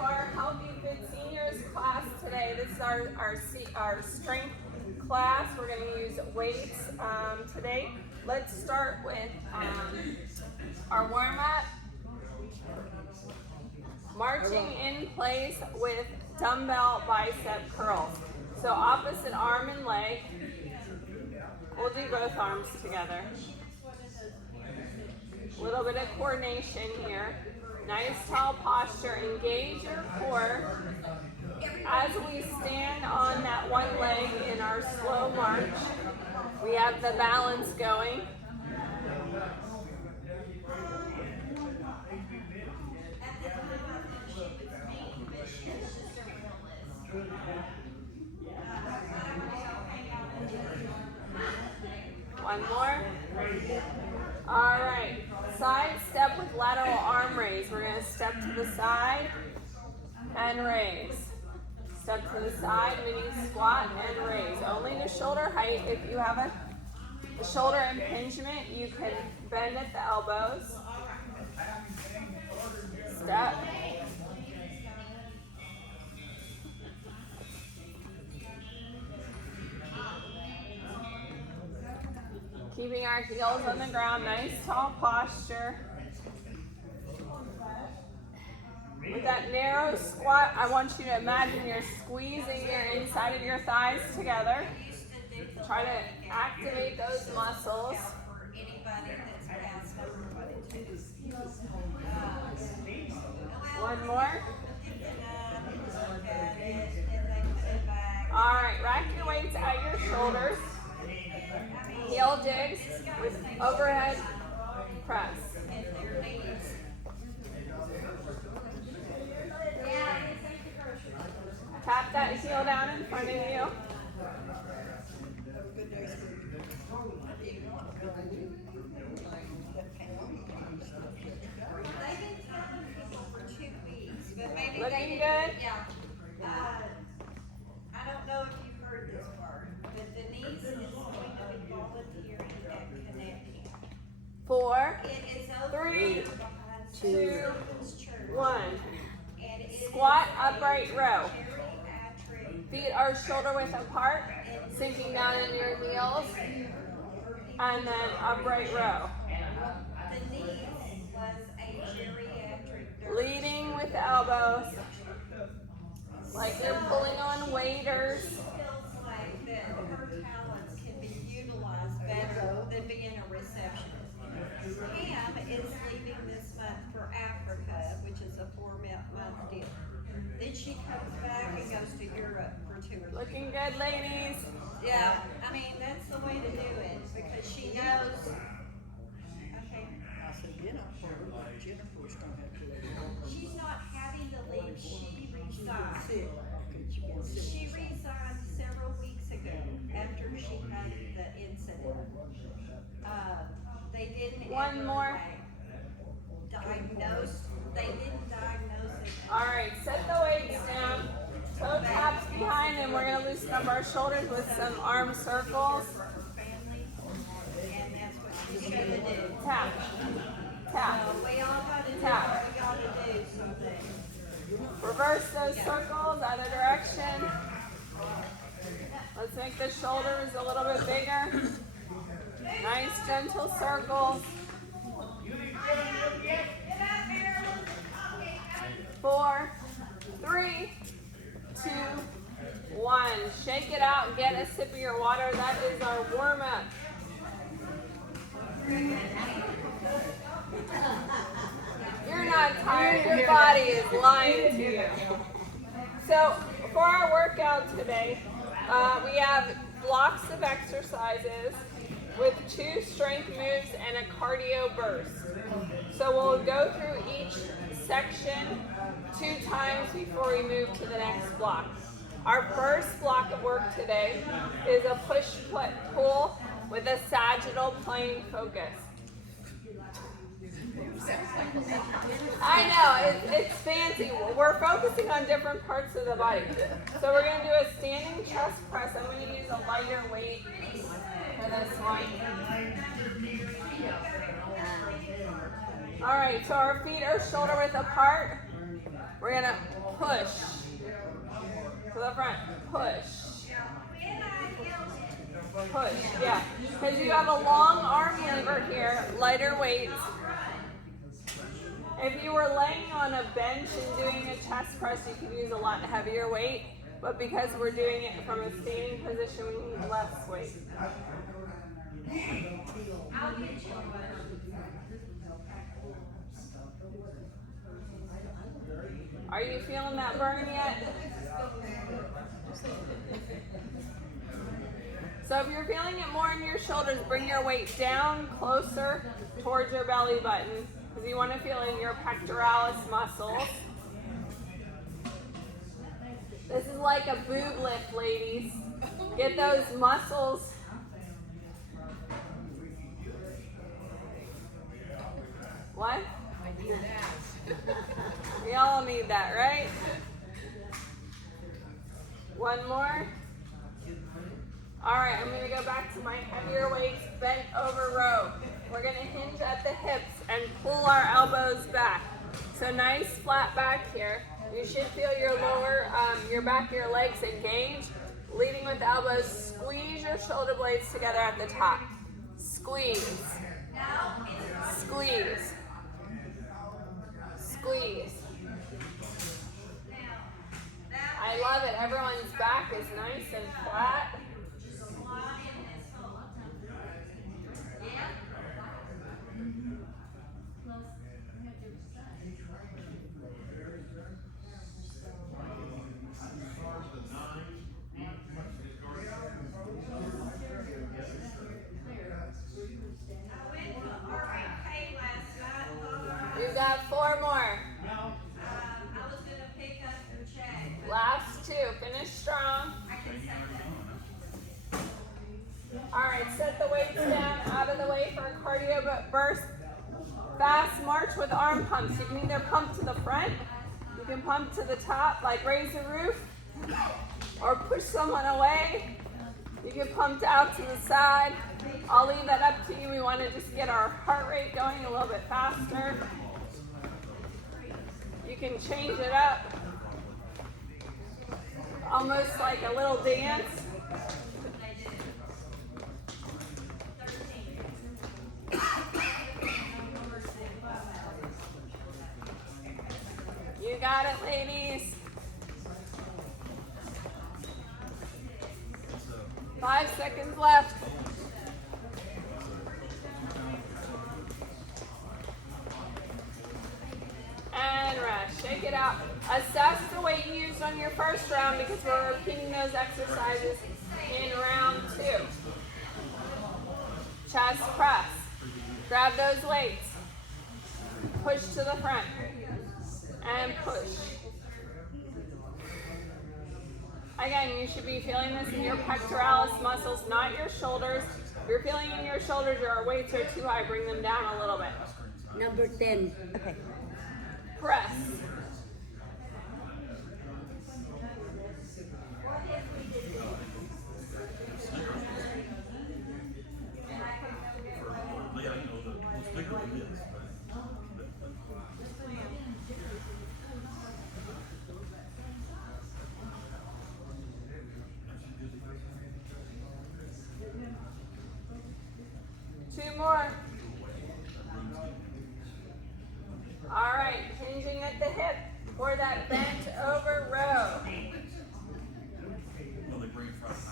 to our Healthy Fit Seniors class today. This is our strength class. We're going to use weights today. Let's start with our warm-up. Marching in place with dumbbell bicep curls. So opposite arm and leg. We'll do both arms together. A little bit of coordination here. Nice tall posture. Engage your core as we stand on that one leg in our slow march. We have the balance going. One more. All right. Side step with lateral arm raise. We're going to step to the side and raise. Step to the side, mini squat and raise. Only to shoulder height. If you have a shoulder impingement, you can bend at the elbows. Step. Keeping our heels on the ground, nice tall posture. With that narrow squat, I want you to imagine you're squeezing your inside of your thighs together. Try to activate those muscles. One more. All right, rack your weights at your shoulders. Heel digs with overhead press. Tap that heel down in front of you. Looking good? Yeah. I don't know if you've heard this part, but Denise is going to be volunteering at Connecting. 4, It is 3, 2, Church. 1. And it Squat, is upright row. geriatric. Feet are shoulder width apart, sinking down into your heels, and then upright row. Denise was a geriatric nurse. Leading with the elbows, like you're pulling on waders. She feels like that her talents can be utilized better than being a receptionist. Pam is leaving this month for Africa, which is a 4-month deal. Then she comes back and goes to Europe for 2 or 3 Looking good, ladies. Yeah, I mean, that's the way to do it, because she knows. Okay. I said, Jennifer's gonna have to leave. She's not having to leave, she resigned. Sick. Okay, she been sick. She resigned several weeks ago after she had the incident. They didn't. One more. Diagnose. They didn't diagnose it. All right, set the weights down. Toe taps behind, and we're going to loosen up our shoulders with some arm circles. Family, and that's what she's gonna do. Tap, tap, So we all gotta do Tap. what we gotta do someday. reverse those circles, other direction. Let's make the shoulders a little bit bigger. Nice gentle circles. 4, 3, 2, 1. Shake it out and get a sip of your water. That is our warm-up. You're not tired. Your body is lying to you. So for our workout today, we have blocks of exercises with 2 strength moves and a cardio burst. So we'll go through each section 2 times before we move to the next block. Our first block of work today is a push-pull with a sagittal plane focus. I know, it's fancy. We're focusing on different parts of the body. So we're going to do a standing chest press. I'm going to use a lighter weight for this one. All right, so our feet are shoulder width apart. We're gonna push to the front. Push. Push, yeah. Because you have a long arm lever here, lighter weights. If you were laying on a bench and doing a chest press, you could use a lot heavier weight. But because we're doing it from a standing position, we need less weight. Are you feeling that burn yet? So if you're feeling it more in your shoulders, bring your weight down closer towards your belly button because you want to feel in your pectoralis muscles. This is like a boob lift, ladies. Get those muscles. What? I need that. We all need that, right? One more. All right, I'm gonna go back to my heavier weights, bent over row. We're gonna hinge at the hips and pull our elbows back. So nice flat back here. You should feel your lower, your back of your legs engaged. Leading with the elbows, squeeze your shoulder blades together at the top. Squeeze. Squeeze. Squeeze. I love it. Everyone's back is nice and flat. You got 4 more. I was gonna pick up your check. Last 2. Finish strong. I can say that. All right, set the weights down out of the way for a cardio burst. Fast march with arm pumps. You can either pump to the front, you can pump to the top, like raise the roof, or push someone away. You can pump out to the side. I'll leave that up to you. We want to just get our heart rate going a little bit faster. You can change it up, almost like a little dance. You got it, ladies. 5 seconds left. And rest. Shake it out. Assess the weight you used on your first round because we're repeating those exercises in round 2. Chest press. Grab those weights. Push to the front. And push. Again, you should be feeling this in your pectoralis muscles, not your shoulders. If you're feeling in your shoulders, your weights are too high, bring them down a little bit. Number 10. Okay. Press. Two more. All right, hinging at the hip for that bent over row.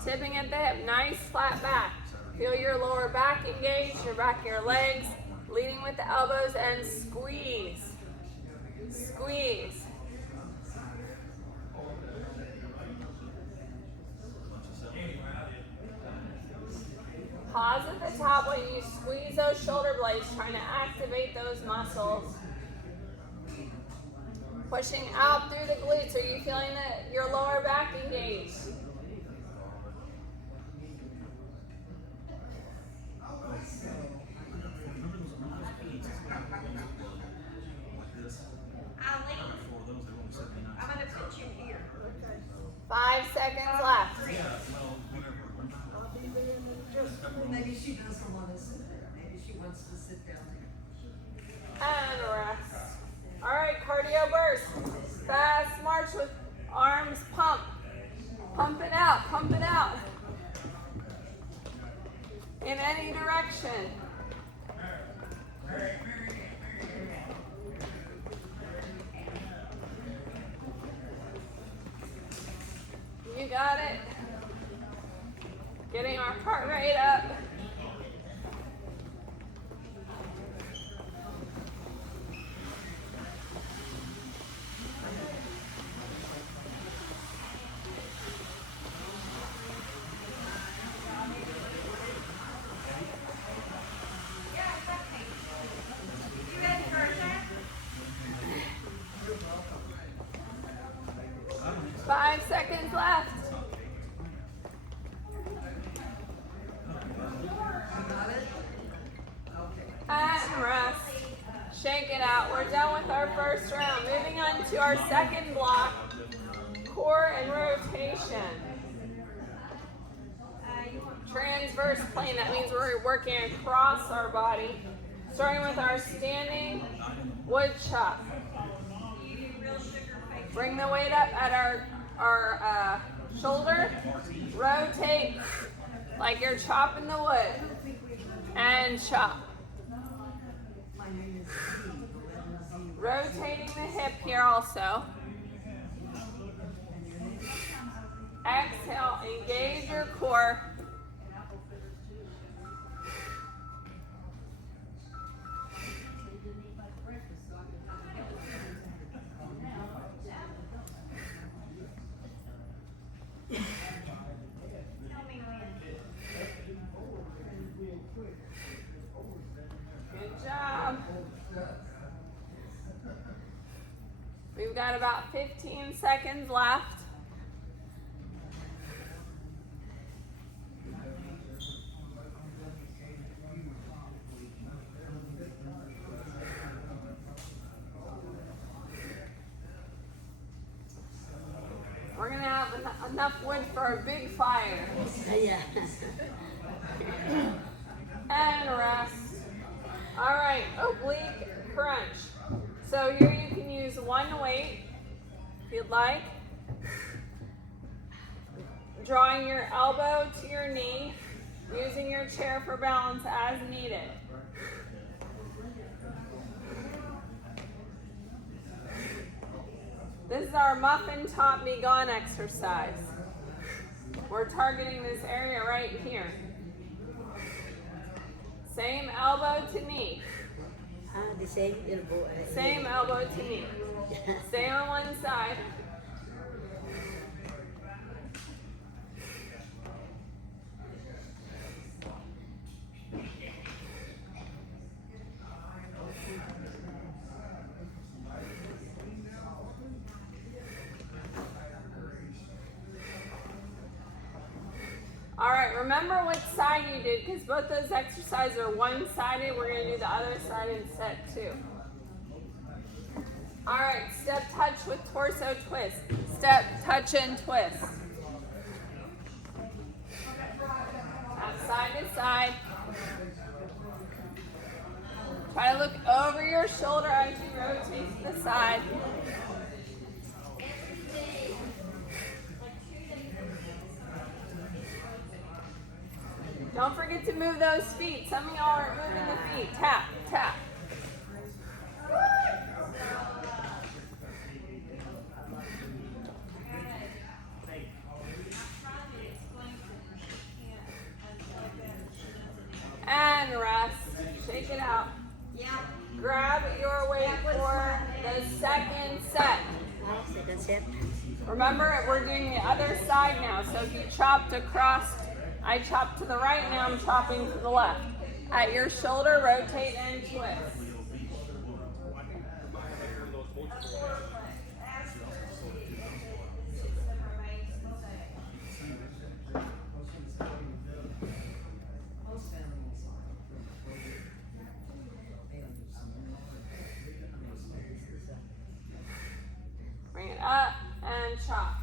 Tipping at the hip, nice flat back. Feel your lower back engaged, your back of your legs, leading with the elbows and squeeze. Squeeze. Pause at the top when you squeeze those shoulder blades, trying to activate those muscles. Pushing out through the glutes. Are you feeling your lower back engaged? I'm gonna put you here. 5 seconds left. Maybe she doesn't want to sit there. Maybe she wants to sit down there. And rest. All right, cardio burst. Fast. got it. Getting our heart rate up. You ready for a tap? 5 seconds left. Got it? Okay. And rest. Shake it out. We're done with our first round. Moving on to our second block, core and rotation. Transverse plane, that means we're working across our body. Starting with our standing wood chop. Bring the weight up at our shoulder. Rotate like you're chopping the wood. And chop. My name is Z, the letter Z. Rotating the hip here also. Exhale, engage your core. Good job. We've got about 15 seconds left. We're gonna have enough wood for a big fire. Yeah. And rest. All right, oblique crunch. So here you can use one weight if you'd like. Drawing your elbow to your knee, using your chair for balance as needed. This is our muffin top me gone exercise. We're targeting this area right here. Same elbow to knee. The same elbow. Same elbow to knee. Stay on one side. All right, remember which side you did because both those exercises are one-sided. We're going to do the other side in set 2. All right, step touch with torso twist. Step touch and twist. Side to side. Try to look over your shoulder as you rotate to the side. Don't forget to move those feet. Some of y'all aren't moving the feet. Tap, tap. And rest. Shake it out. Yeah. Grab your weight for the second set. Second set. Remember, we're doing the other side now. So if you chopped across, I chopped to the right, now I'm chopping to the left. At your shoulder, rotate and twist. Bring it up and chop.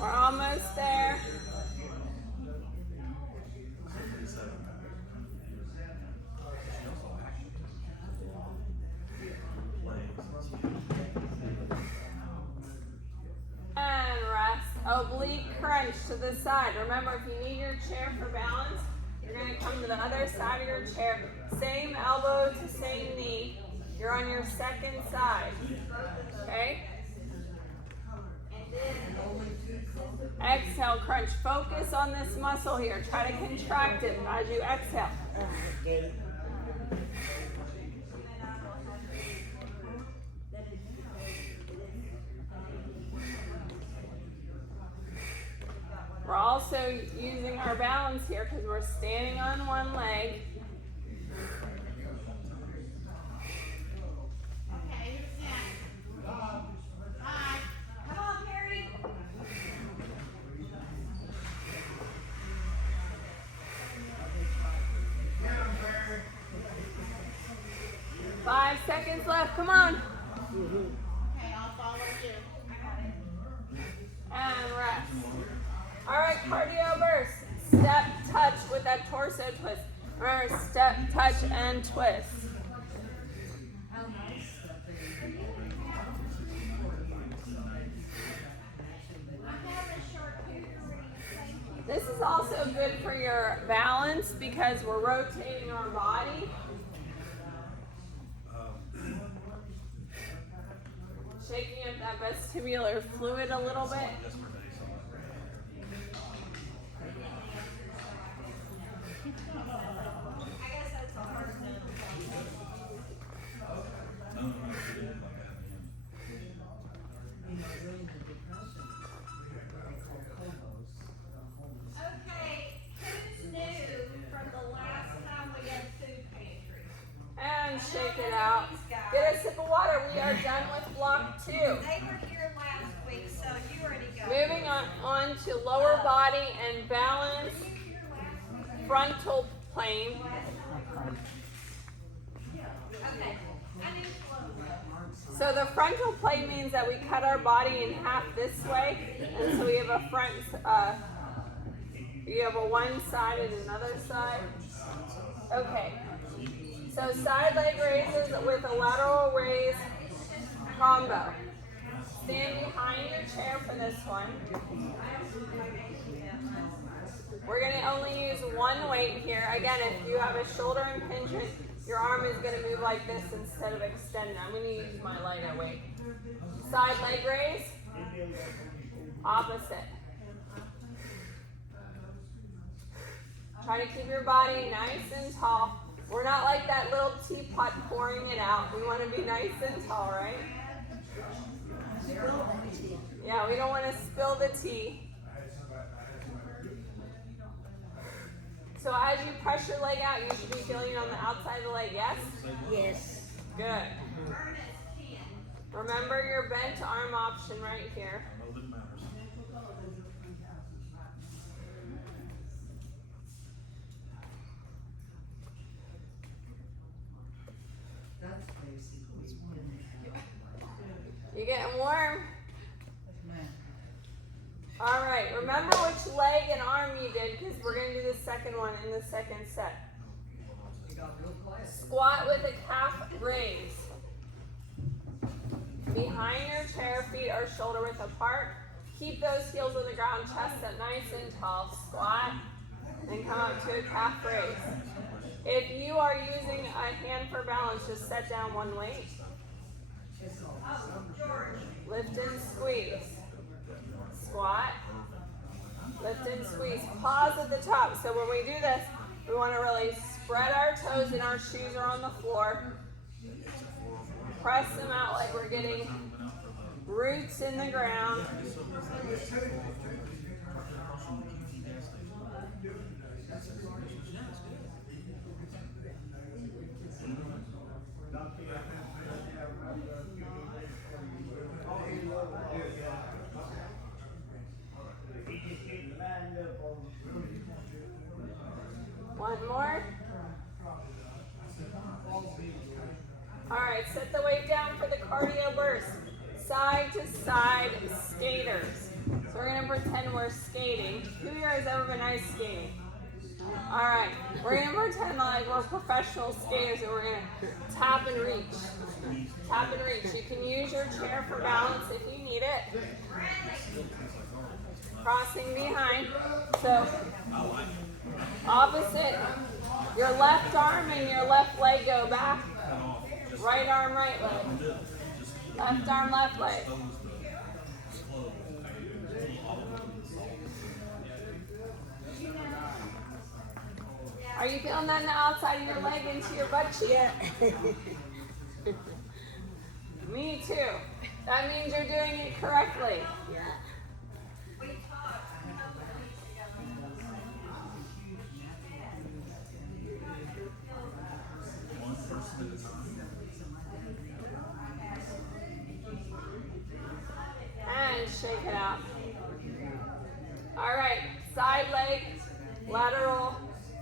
We're almost there. Oblique crunch to the side. Remember, if you need your chair for balance, you're going to come to the other side of your chair. Same elbow to same knee. You're on your second side. Okay? Exhale, crunch. Focus on this muscle here. Try to contract it as you exhale. Okay. We're also using our balance here because we're standing on one leg. Okay, who's next? Hi. Come on, Carrie. 5 seconds left. Come on. Okay, I'll follow you. And rest. All right, cardio burst. Step, touch with that torso twist. Remember, step, touch, and twist. How nice that they. This is also good for your balance because we're rotating our body. Shaking up that vestibular fluid a little bit. I guess that's a hard no. Okay, who's new from the last time we had food pantry? And shake it out. Get a sip of water. We are done with block 2. They were here last week, so you already got Moving on to lower body and balance, frontal plane. Okay, I need clothes. So the frontal plane means that we cut our body in half this way, and so we have a front, you have a one side and another side. Okay. So side leg raises with a lateral raise combo. Stand behind your chair for this one. We're going to only use one weight here. Again, if you have a shoulder impingement, your arm is going to move like this instead of extended. I'm going to use my lighter weight. Side leg raise. Opposite. Try to keep your body nice and tall. We're not like that little teapot pouring it out. We want to be nice and tall, right? Yeah, we don't want to spill the tea. So as you press your leg out, you should be feeling it on the outside of the leg, yes? Yes. Good. Remember your bent arm option right here. That's basically You getting warm? Man. All right, remember which leg and arm you did because we're going to do the second one in the second set. you got real quiet. Squat with a calf raise. Behind your chair, feet are shoulder width apart. Keep those heels on the ground, chest up nice and tall. Squat and come up to a calf raise. If you are using a hand for balance, just set down one weight. Lift and squeeze. Squat. Lift and squeeze. Pause at the top. So when we do this, we want to really spread our toes and our shoes are on the floor. Press them out like we're getting roots in the ground. One more. All right, set the weight down for the cardio burst. Side to side skaters. So we're gonna pretend we're skating. Who here has ever been ice skating? All right, we're gonna pretend like we're professional skaters and we're gonna tap and reach. Tap and reach. You can use your chair for balance if you need it. crossing behind. So opposite, your left arm and your left leg go back. Right arm, right leg. Left arm, left leg. Are you feeling that in the outside of your leg into your butt cheek? Yeah. Me too. That means you're doing it correctly. Yeah. And shake it out. All right, side leg, lateral,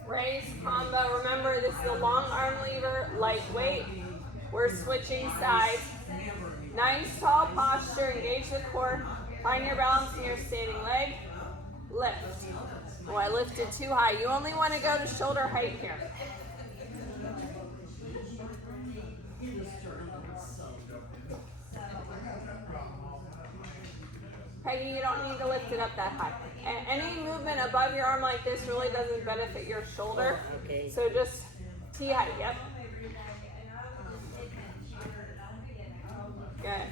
raise, combo. Remember, this is a long arm lever, lightweight. We're switching sides. Nice tall posture, engage the core. Find your balance in your standing leg. Lift. Oh, I lifted too high. You only want to go to shoulder height here. Peggy, you don't need to lift it up that high. Any movement above your arm like this really doesn't benefit your shoulder. Okay. So just T height, yep. Good.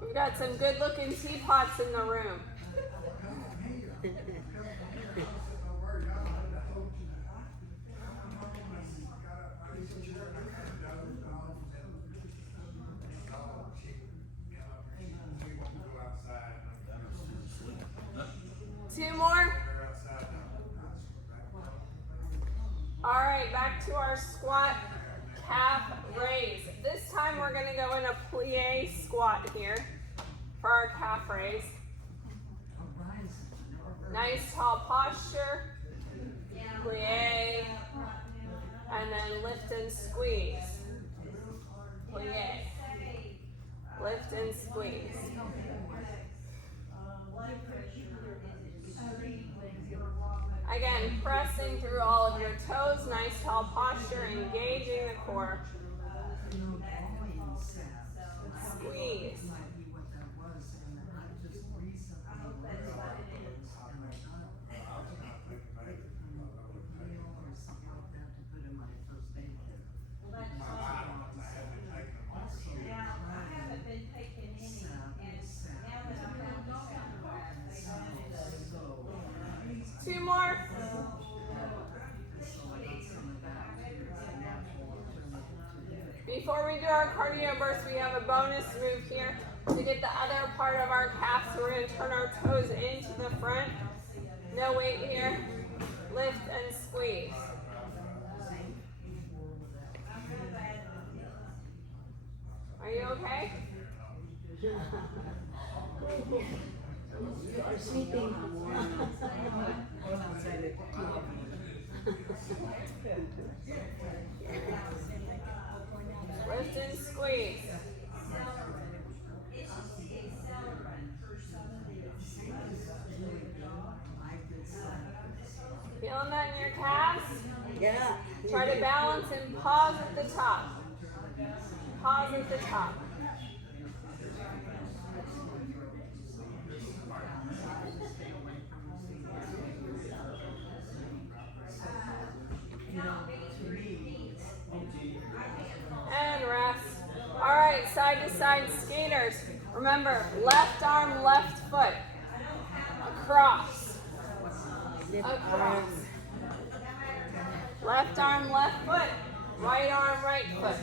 We've got some good looking teapots in the room. Two more. All right, back to our squat calf raise. This time we're going to go in a plie squat here for our calf raise. Nice tall posture, plie, and then lift and squeeze. Plie, lift and squeeze. Again, pressing through all of your toes, nice tall posture, engaging the core. Squeeze. Two more. Before we do our cardio burst, we have a bonus move here to get the other part of our calf. So we're going to turn our toes into the front. No weight here. Lift and squeeze. Are you okay? You're sleeping. Lift and squeeze. Feeling that in your calves? Yeah. Try to balance and pause at the top. Pause at the top. And rest. All right, side to side skaters. Remember, left arm, left foot. Across. Across. Left arm, left foot. Right arm, right foot.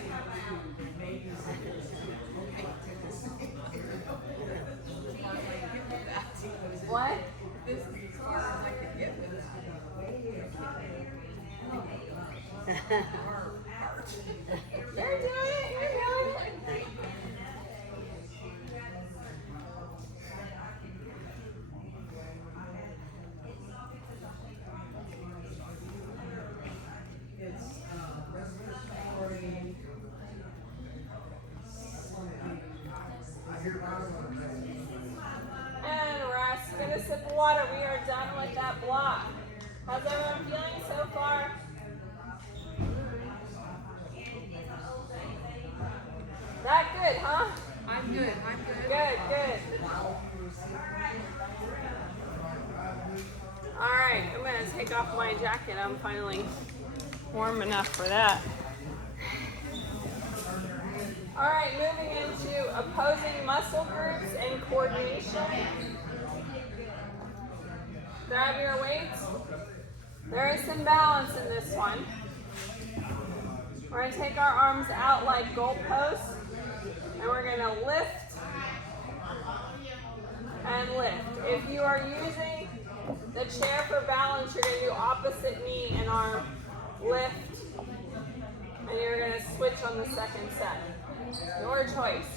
What? You're doing it. You're doing it. And rest. Get a sip of water. We are done with that block. How's everyone feeling so far? That good, huh? I'm good, I'm good. Good, good. Alright, I'm gonna take off my jacket. I'm finally warm enough for that. Alright, moving into opposing muscle groups and coordination. Grab your weights. There is some balance in this one. We're going to take our arms out like goalposts, and we're going to lift and lift. If you are using the chair for balance, you're going to do opposite knee and arm lift, and you're going to switch on the second set. Your choice.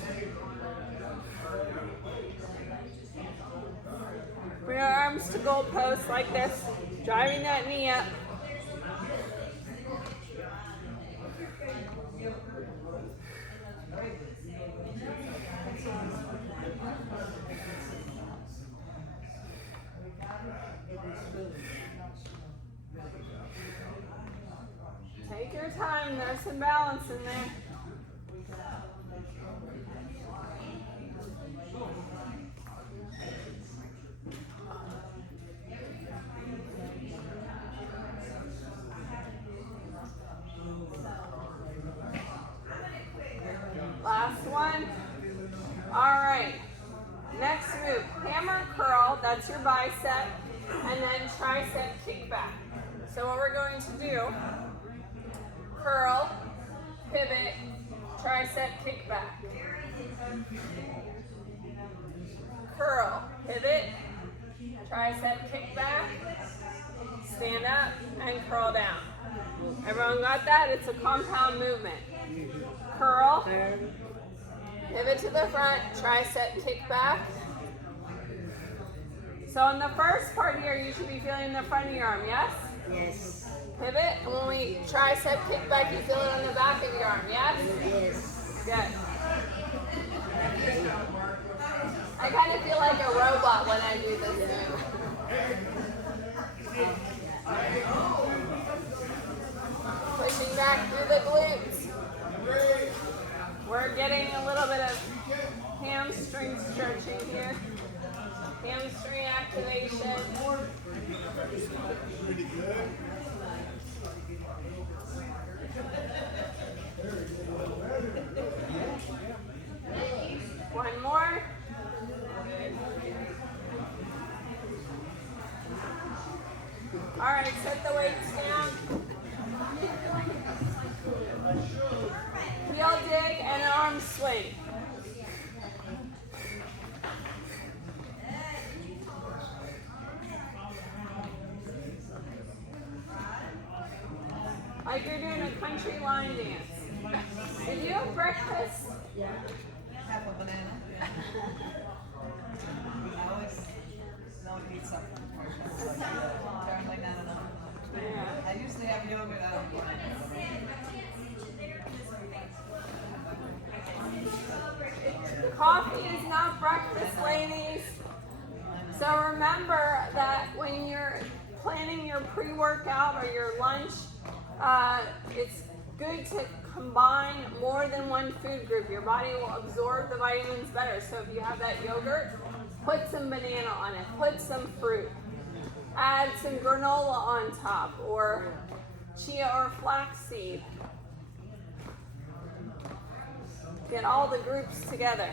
Bring our arms to goalposts like this, driving that knee up. Take your time, there's some balance in there. Last one. All right. Next move, hammer curl, that's your bicep, and then tricep kick back. So what we're going to do, curl, pivot, tricep kick back. Curl, pivot, tricep kick back, stand up, and curl down. Everyone got that? It's a compound movement. Curl, pivot to the front, tricep kick back. So on the first part here, you should be feeling the front of your arm, yes? Yes. Pivot, and when we tricep kick back, you feel it on the back of your arm, yes? Yes. Good. I kind of feel like a robot when I do this move. Pushing back through the glutes. We're getting a little bit of hamstring stretching here. Hamstring activation. One more. All right, set the weights down. Heel dig and arm swing. Like you're doing a country line dance. Did you have breakfast? Yeah. Half a banana. I always don't eat something. Apparently not enough. Yeah. I usually have yogurt. I don't eat Coffee is not breakfast, ladies. So remember that when you're planning your pre-workout or your lunch, it's good to combine more than one food group. Your body will absorb the vitamins better. So if you have that yogurt, put some banana on it, put some fruit, add some granola on top, or chia or flaxseed. Get all the groups together.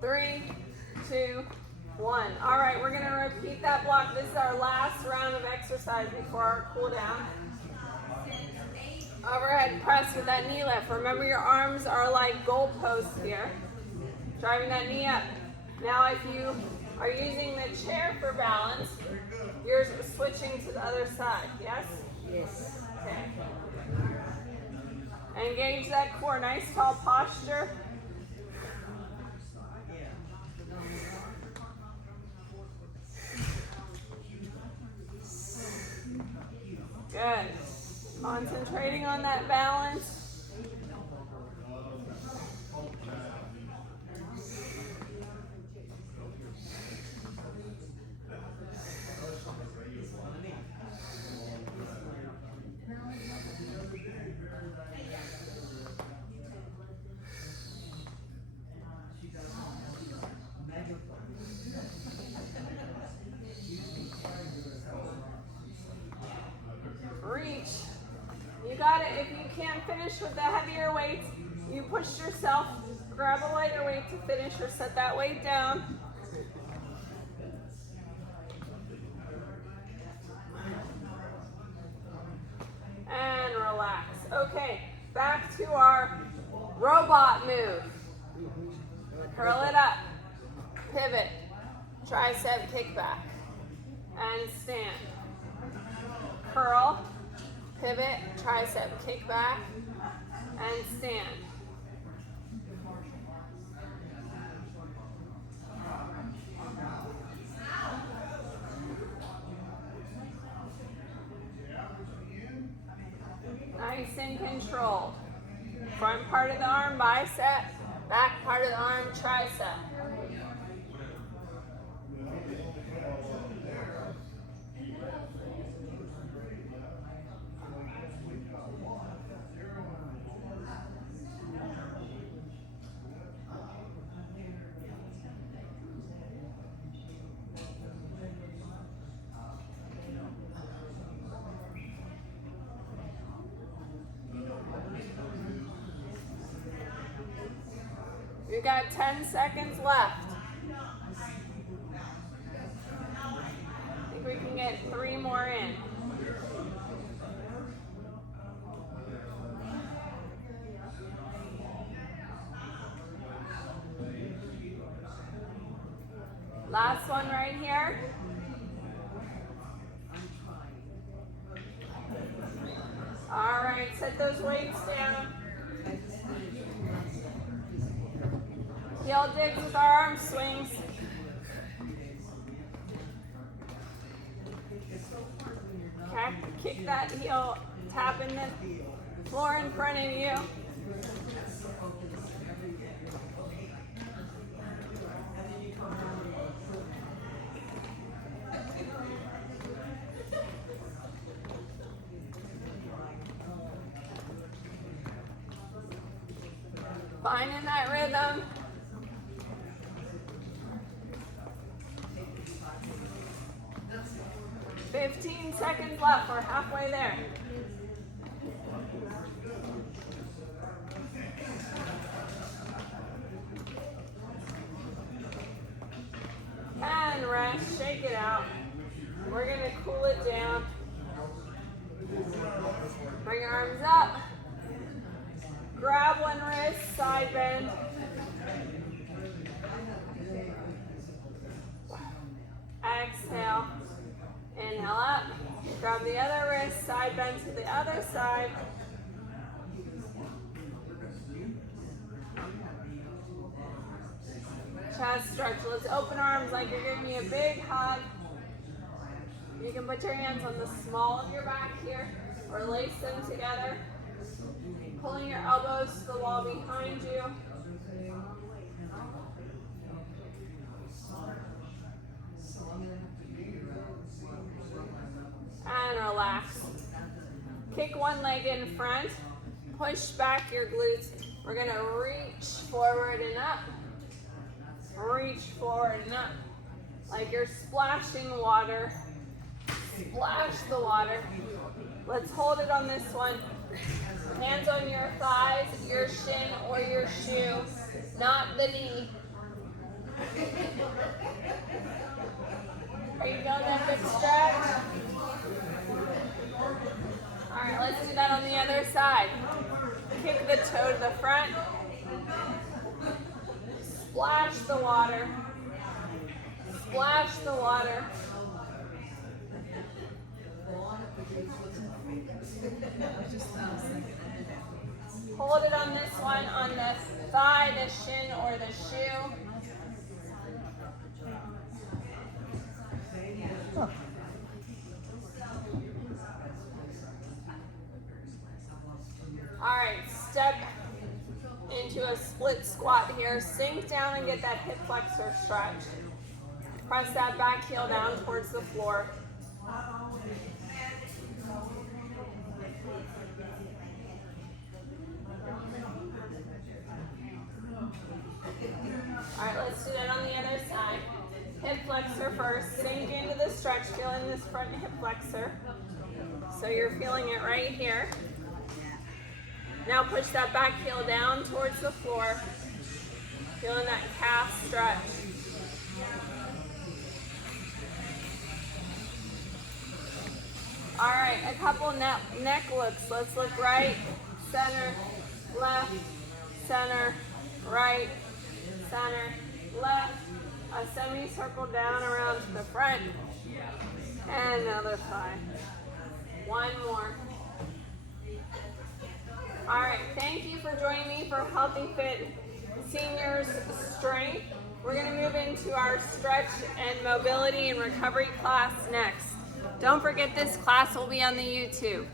Three, two, one. All right, we're going to repeat that block. This is our last round of exercise before our cool down. Overhead press with that knee lift. Remember, your arms are like goalposts here. Driving that knee up. Now, if you are using the chair for balance, you're switching to the other side. Yes? Yes. Okay. Engage that core. Nice tall posture. Good. Concentrating on that balance. finish with the heavier weights, you push yourself, grab a lighter weight to finish or set that weight down. And relax. Okay, back to our robot move. Curl it up, pivot, tricep kickback, and stand. Curl, pivot, tricep kickback, and stand. Nice and controlled. Front part of the arm, bicep. Back part of the arm, tricep. You got 10 seconds left. I think we can get 3 more in. Last one right here. All right, set those weights down. Heel digs with our arm swings. Okay, kick that heel, tapping the floor in front of you. Finding that rhythm. $15 seconds left. We're halfway there. And rest. Shake it out. We're going to cool it down. Bring your arms up. Grab one wrist, side bend. Exhale. Inhale up. Grab the other wrist, side bend to the other side. Chest stretch. Let's open arms like you're giving me a big hug. You can put your hands on the small of your back here or lace them together. Pulling your elbows to the wall behind you. And relax. Kick one leg in front. Push back your glutes. We're going to reach forward and up. Reach forward and up. Like you're splashing water. Splash the water. Let's hold it on this one. Hands on your thighs, your shin, or your shoe, not the knee. Are you feeling that good stretch? All right, let's do that on the other side. Kick the toe to the front. Splash the water. Splash the water. Hold it on this one, on the thigh, the shin, or the shoe. All right, step into a split squat here. Sink down and get that hip flexor stretch. Press that back heel down towards the floor. All right, let's do that on the other side. Hip flexor first. Sink into the stretch, feeling this front hip flexor. So you're feeling it right here. Now push that back heel down towards the floor. Feeling that calf stretch. All right, a couple neck looks. Let's look right, center, left, center, right, center, left. A semicircle down around to the front. And another side. One more. All right, thank you for joining me for Healthy Fit Seniors Strength. We're gonna move into our stretch and mobility and recovery class next. Don't forget this class will be on the YouTube.